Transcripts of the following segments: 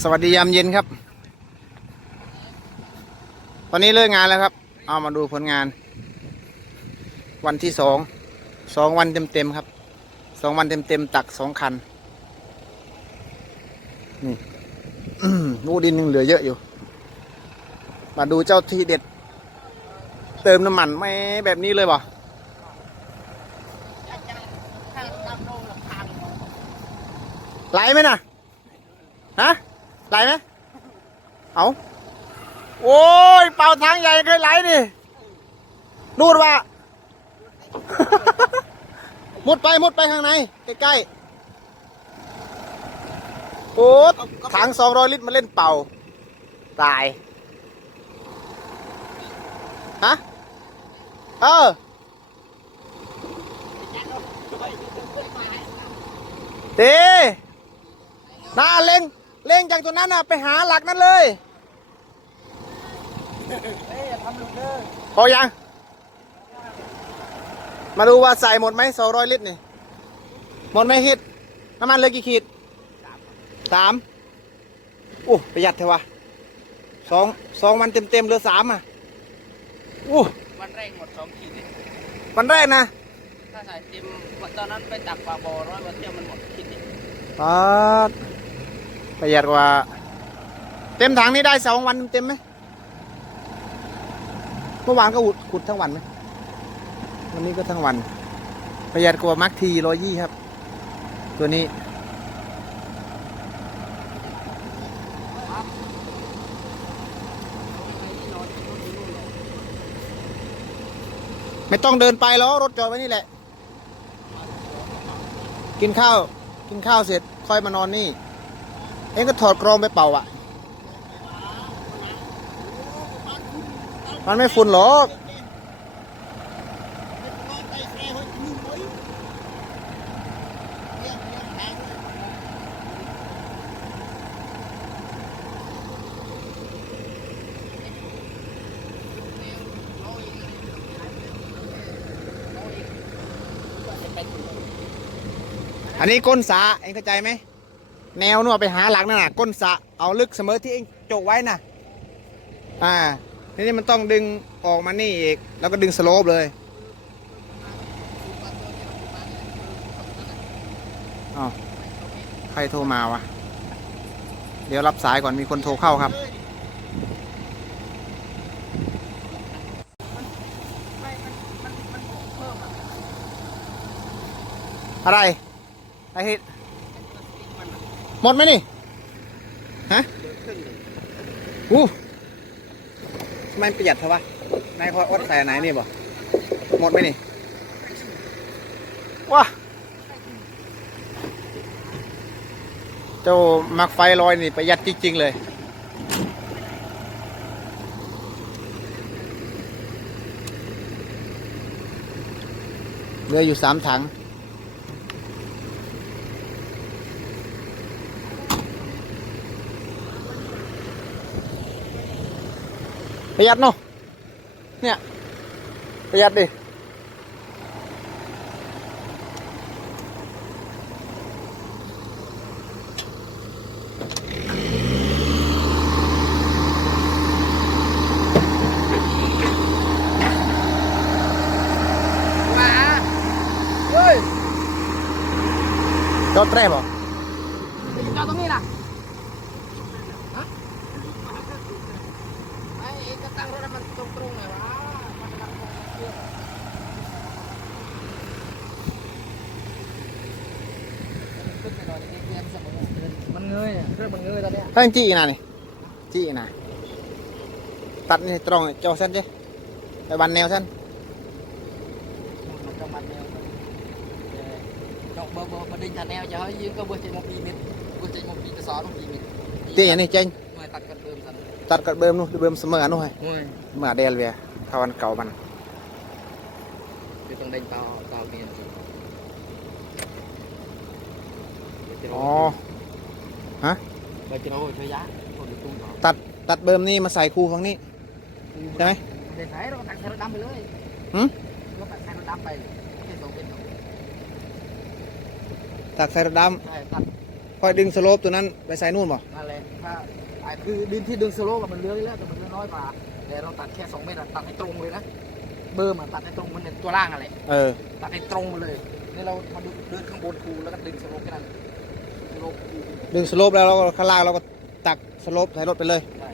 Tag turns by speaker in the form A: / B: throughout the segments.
A: สวัสดียามเย็นครับ ตอนนี้เลิกงานแล้วครับ เอามาดูผลงาน วันที่สอง สองวันเต็มๆครับ สองวันเต็มๆตักสองคัน นี่นูดินยังเหลือเยอะอยู่ มาดูเจ้าที่เด็ด เติมน้ำมันไม่แบบนี้เลยบ่ไหลไหมน่ะฮะ ไหลไหมเอาโอ้ย เป่าทางใหญ่เคยไหลนี่นูดว่า มุดไปมุดไปข้างใน ใกล้ๆ โอ้ถังสองร้อยลิตรมาเล่นเป่า ตาย ฮะ เออเต้น่าเล็ง เล็งจากตัวนั้นน่ะไปหาหลักนั้นเลยพอยัง มาดูว่าใส่หมดไหมสองร้อยลิตรนี่ หมดไหมฮิตน้ำมันเหลยกี่ขีดสามโอ้ประหยัดเถอะวะสองสองวันเต็มเต็มๆเหลือสามอะโอ้
B: วันแรกหมดสองขีดเลย
A: วันแรกนะ
B: ถ้าใส่เต็มตอนนั้นไปตักปลาบอร้อยวันเที่ยวมันหมดขีดเดียว
A: ปาด ประหยัดกว่า เต็มถังนี้ได้สองวันเต็มไหมเมื่อวานก็อุดขุดทั้งวันไหมวันนี้ก็ทั้งวัน ประหยัดกว่ามักทีร้อยยี่ครับ ตัวนี้ไม่ต้องเดินไปแล้วรถจอดไว้นี่แหละ กินข้าว กินข้าวเสร็จค่อยมานอนนี่ เองก็ถอดกรองไปเป่าอะ มันไม่ฝุ่นหรอกอันนี้ก้นสระเองเข้าใจไหม แนวนู่นเอาไปหาหลักนั่นน่ะก้นสะเอาลึกเสมอที่เองโจกไว้น่ะ อ่าทีนี้มันต้องดึงออกมานี่อีก แล้วก็ดึงสโลปเลยอ้าวใครโทรมาวะ เดี๋ยวรับสายก่อนมีคนโทรเข้าครับอะไรไอ้ฮิต หมดไหมนี่ ฮะอู้ทำไมประหยัดเถอะวะนายพออดใส่อันไหนนี่บ่หมดไหมนี่ว้าเจ้ามักไฟลอยนี่ประหยัดจริง ๆ เลยเหลืออยู่สามถัง ประหยัดเนาะเนี่ยประหยัดดิ
B: ว้าเฮ้ย
A: จอดแตรบ่
B: จอดตรงนี้ล่ะฮะไอ้เองก็ตั้งรถให้มันตรงๆหน่อยวะมันกำลังลงมาเชื่อมขึ้นไปหน่อยเรียนเส มอมันเงยอะเครื่องมันเงยตอนเนี้ย
A: ถ้าจี้นะนี่จี้นะตัดนี่ตรงเจ้าเส้นเจ้ไปบันแนวเส้น
B: มันต้องมันแนวจอกเบอร์เบอร์มาดึงทันแนวจะให้ยืนก็เบอร์เจ็ดโมงปีมิดเบอร์เจ็ดโมงปีจะสอนโมงปีมิด
A: จี้อย่างนี้เจง
B: เมื่อตัดกันเบิ่มสัน
A: ตัดกับเบิ่มนู่นเบิ่มเสมอนู่นให้
B: เมื่อ
A: เมื่อเดลเวียเท่าวันเก่ามัน
B: คือต้องเด้งเตาเตาเมียนสิ
A: อ๋อ
B: เบอร์เจ็ดโมงเฉยยะคนตุ้งต่อ
A: ตัดตัดเบิ่มนี่มาใส่คูฝั่งนี้ใช่ไหม
B: เดี๋ยวใช้เราตัดใส่รถดำไปเลย
A: หืม
B: เราตัดใส่รถดำไปแค่สองเป็นสอง
A: ตัดใส่รถด
B: ใช่ตัด
A: ค่อยดึงสโลปตัวนั้นไปใส่นู่นบ่
B: นั่นแหละถ้าไอ้คือดินที่ดึงสโลปอะมันเลื้อยแล้วแต่มันเลื้อยน้อยกว่าแต่เราตัดแค่สองเมตรอะตัดให้ตรงเลยนะเบิ่มอะตัดให้ตรงมันเนี่ยตัวล่างอะไร
A: เออ
B: ตัดให้ตรงมาเลยนี่เรามาดูเดินข้างบนคูแล้วก็ดึงสโลปแค่นั้นสโลปคู
A: ดึงสโลปแล้วเราก็ข้างล่างเราก็ตักสโลปใส่รถไปเลย
B: ใช่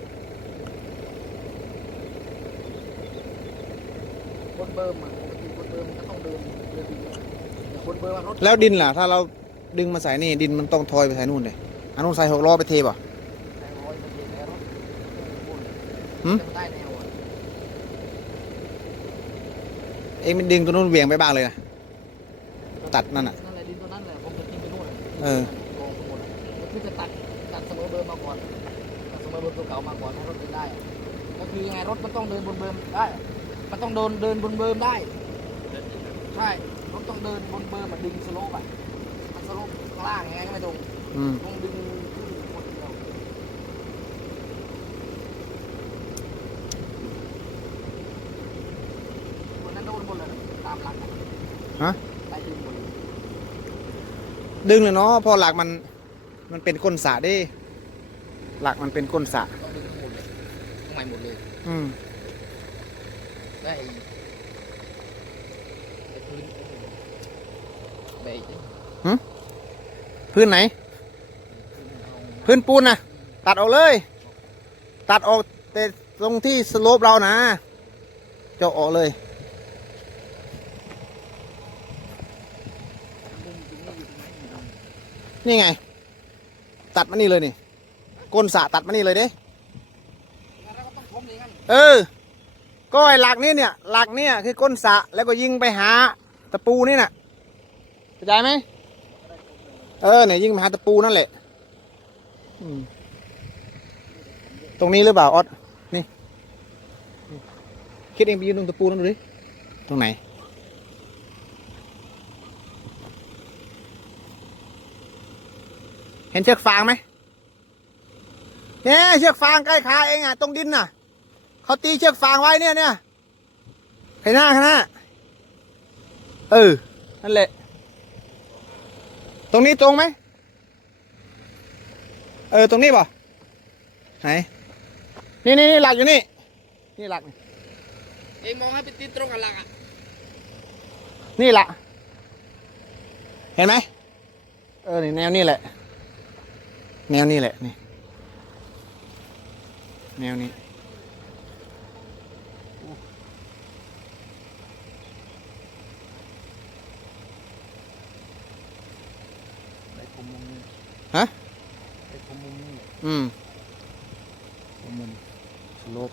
B: บนเบิ่มอะปกติบนเบิ่มมันก็ต้องเดินเดินดีแต่บนเบิ่มอะรถ
A: แล้วดินล่ะ ถ้าเราดึงมาใส่นี่ดินมันต้องทอยไปใส่นู่นเลยอันนู้นใส่หกล้อไปเทป่ะ
B: แรงร้อยมันเย็นแล้วรถบน
A: หืม
B: จะได้แนวอะ
A: เองมันดึงตัวนู้นเหวี่ยงไปบ้างเลยนะตัดนั่นน่ะ
B: นั่นแหละดินตัวนั้นแหละผมจะทิ้งไปนู่นเลย
A: เออ
B: ก่อนตัดสโลว์เบิร์มตัวเก่ามาก่อนให้รถเดินได้อะก็คือยังไงรถมันต้องเดินบนเบิร์มได้ มันต้องเดินเดินบนเบิร์มได้ ใช่ รถต้องเดินบนเบิร์มมาดึงสโลปอะ มันสโลปข้างล่างยังไงก็ไม่ตรง
A: อืม
B: ต้องดึงขึ้นหมดเดียวคนนั้นโดนหมดเลยตามหลักอะ
A: ฮะ
B: ไล่ดึงหมดเลย
A: ดึงเลยเนาะเพอหลักมัน มันเป็นก้นสระเด้ หลักมันเป็นก้นสระ
B: ต้องดึงทั้งหมดเลยทั้งใหม่หมดเลย
A: อืม
B: ได้ไอ้ไอ้พื้นไอ้ไอ้
A: พื้นไหน พื้นปูนนะตัดออกเลย ตัดออกแต่ตรงที่สโลปเรานะเจาะออกเลยนี่ไง ตัดมานี่เลยนี่ ก้นสระตัดมานี่เลยเด้
B: งั้นเราก็ต้องทมอย่างนั้น
A: เออ ก็ไอ้หลักนี่เนี่ย หลักเนี่ยคือก้นสระแล้วก็ยิงไปหาตะปูนี่น่ะเข้าใจไหมเออเนี่ยยิงไปหาตะปูนั่นแหละอืมตรงนี้หรือเปล่าออสนี่ คิดเองไปยืนตรงตะปูนั่นดูดิตรงไหนเห็นเชือกฟางไหม เนี่ยเชือกฟางใกล้ขาเองอะตรงดินน่ะเขาตีเชือกฟางไว้เนี่ยเนี่ยใครหน้าใครหน้าเออนั่นแหละ ตรงนี้ตรงไหมเออตรงนี้ป่ะไหนนี่นี่นี่หลักอยู่นี่นี่หลัก
B: เองมองให้ไปติดตรงกับหลักอะ
A: นี่หละเห็นไหมเออนี่แนวนี้แหละ แนวนี้แหละนี่ แนวนี้
B: ไปคุมมุมนี้
A: ฮะ
B: ไปคุมมุมนี้
A: อืม
B: คุมมุม
A: สโลป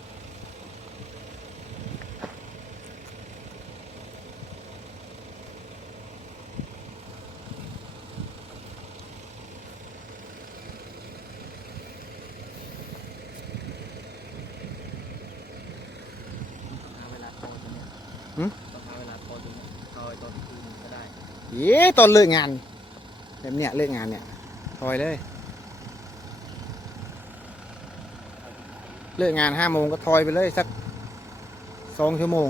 B: หาเวลาโตตรงเนี้ย
A: หึ
B: ต้องหาเวลาโตตรงเนี้ยโตตอนคืนก็ได้
A: เย้ตอนเลิกงานแบบเนี้ยเลิกงานเนี่ยทอยเลย เลิกงานห้าโมงก็ทอยไปเลยสักสองชั่วโมง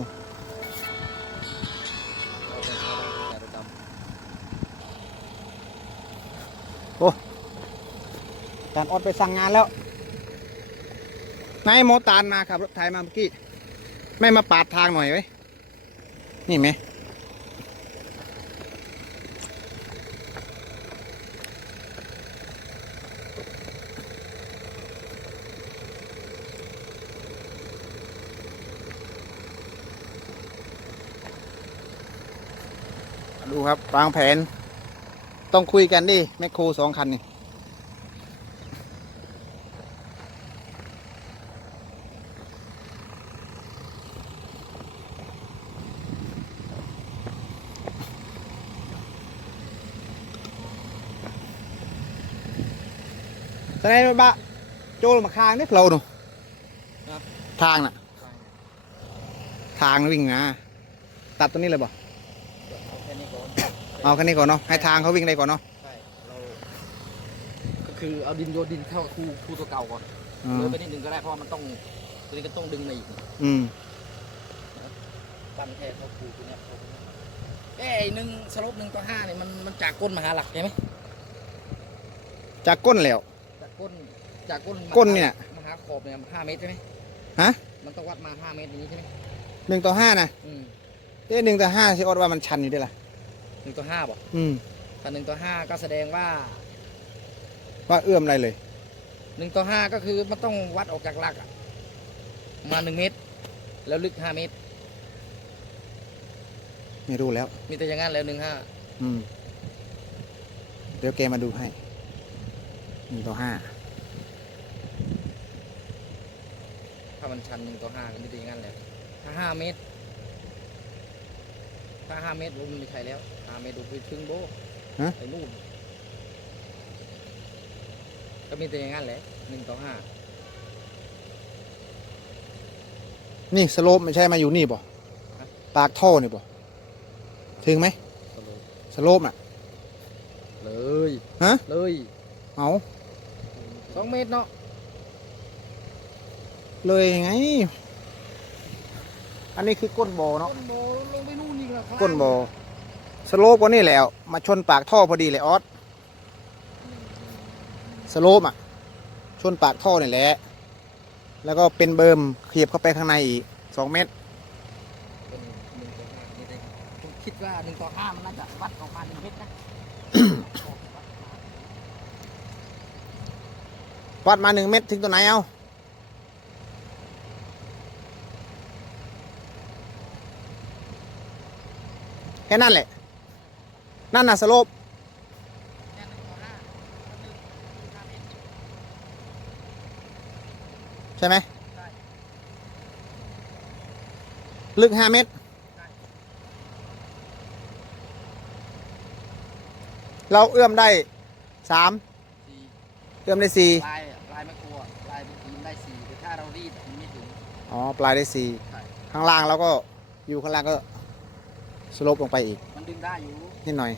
B: เราจะเข้าได้แต่ประจ
A: การออดไปสั่งงานแล้วนายโมตานมาขับรถไถมาเมื่อกี้ ไม่มาปาดทางหน่อยไว้ย นี่ไหมดูครับวางแผน ต้องคุยกันดิแมคโครสองคันนี่ แสดงว่าบะโจลมาคางนี่เราหนูทางน่ะำทางวิ่งนะตัดตัวนี้เลยบ่
B: เอาแค่นี้ก่อน
A: เอาแค่นี้ก่อนเนาะให้ทางเขาวิ่งได้ก่อนเนาะ
B: ใช่เราก็คือเอาดินโยนดินเข้าคูคูตัวเก่าก่อน
A: อื
B: เล
A: ม
B: ยไปนิดนึงก็ได้เพราะว่ามันต้องตัวนี้ก็ต้องดึงมาอีก
A: อืม
B: ปั้นแค่เข้าคูตัวเนี้ยเข้าตัวเนี้ยเอ้ยไอ้หนึ่งสลบหนึ่งต่อห้าเนี่ยมันมันจากก้นมาหาหลักใช่ไหม
A: จากก้นแล้ว
B: จา กก้นจากก้นมา
A: ก้นเนี่ย
B: มาหาขอบเนี่ยห้าเมตรใช่ไหม
A: ฮะ
B: มันต้องวัดมาห้าเมตรอย่างนี้ใช่ไหม
A: หนึ่งต่อห้านะ
B: อืม
A: เอ๊ะหนึ่งต่อห้าสิออดว่ามันชันอยู่ด้วยล่ะ
B: หนึ่งต่อห้าบอก
A: อืม
B: ถ้าหนึ่งต่อห้าก็แสดงว่า
A: ว่าเอื้อมอะไรเลย
B: หนึ่งต่อห้าก็คือมันต้องวัดออกจากหลักอะมาหนึ่งเมตร แล้วลึกห้าเมตร
A: ไม่รู้แล้ว
B: มีแต่อย่างนั้นแล้วหนึ่งห้า
A: อืม เดี๋ยวแกมาดูให้ หนึ่งต่อห้า
B: ถ้ามันชันหนึ่งต่อห้าก็มีแต่อย่างนั้นแหละถ้าห้าเมตร ถ้าห้าเมตรรู้มันไม่ใช่แล้วห้าเมตรดูไปถึงโบไปนู่นก็มีแต่อย่างนั้นแหละหนึ่งต่อห้า
A: นี่สโลปไม่ใช่มาอยู่นี่บ่ปากท่อนี่บ่ถึงไหม
B: สโลป
A: สโลปอะ
B: เลย
A: ฮะ
B: เลย
A: เอา
B: สองเมตรเนาะ
A: เลยไง อันนี้คือก้นบ่อเนาะ
B: ก้นโบลงไปนู่นอีกแล้ว
A: ก้นบ่อสโลปก็นี่แหล้วมาชนปากท่อพอดีเลยออสสโลปอะ ชนปากท่อนี่แหละ แล้วก็เป็นเบิร์มเขียบเข้าไปข้างในอีกสองเมตร
B: เป็นหนึ่งต่อห้านี่เองผมคิดว่าหนึ่งต่อห้ามันน่าจะวัดออกมาหนึ่งเมตรนะ
A: วัดมาหนึ่งเมตรถึงตัวไหนเอาแค่นั้นแหละ นั่นน่ะสโลป
B: แค่หนึ่งต่อห้าหนึ่งห้าเมตร
A: ใช่ไหม
B: ใช่
A: ลึกห้าเมตร
B: ใช่
A: เราเอื้อมได้สาม
B: สี่
A: เอื้อมได้สี่
B: อ๋อ
A: ปลายได้สี่
B: ใช่
A: ข้างล่างเราก็อยู่ข้างล่างก็สโลปลงไปอีก
B: มันดึงได้อยู่
A: นิดหน่อย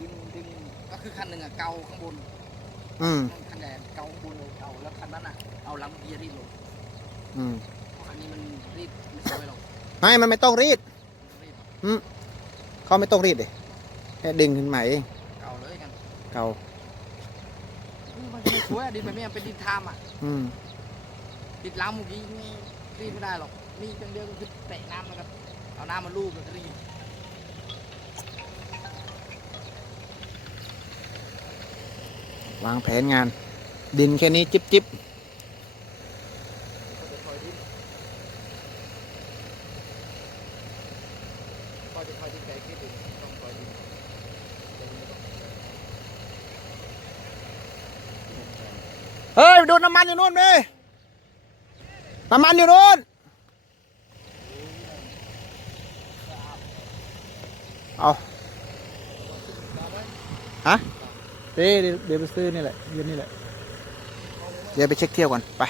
B: ดึงดึงก็คือคันหนึ่งอะเกาข้างบน
A: อืม
B: คันแดงเกาข้างบนเลยเกาแล้วคันนั้นอะเอาลำเบียร์รีดลง
A: อืม
B: เพราะคันนี้มันรีดไม่สวยหรอก
A: ไม่มันไม่ต้องรีด
B: มันรีด
A: เขาไม่ต้องรีดเลยแค่ดึงขึ้นมาเอง
B: เกาเลยกัน
A: เกา
B: มันไม่สวยอะดินแบบนี้มันเป็นดินทามอะ
A: อืม
B: ติดล้ำเมื่อกี้นี่ รีดไม่ได้หรอกนี่จังเดียวก็คือเตะน้ำแล้วก็เอาน้ำมาลูบแล้วก็รีด
A: วางแผนงาน ดินแค่นี้จิบจิบ
B: ก็จะคอยดิ้นก็จะคอยดิ้นใจคิดถึงต้องคอยดิ้นเดี๋ยวมันจะต้อง
A: เฮ้ยดูน้ำมันอยู่นู่นเลย น้ำมันอยู่นู้นเอาฮะเดี๋ยวเดี๋ยวไปซื้อนี่แหละยืนนี่แหละ เดี๋ยวไปเช็คเที่ยวก่อน ไป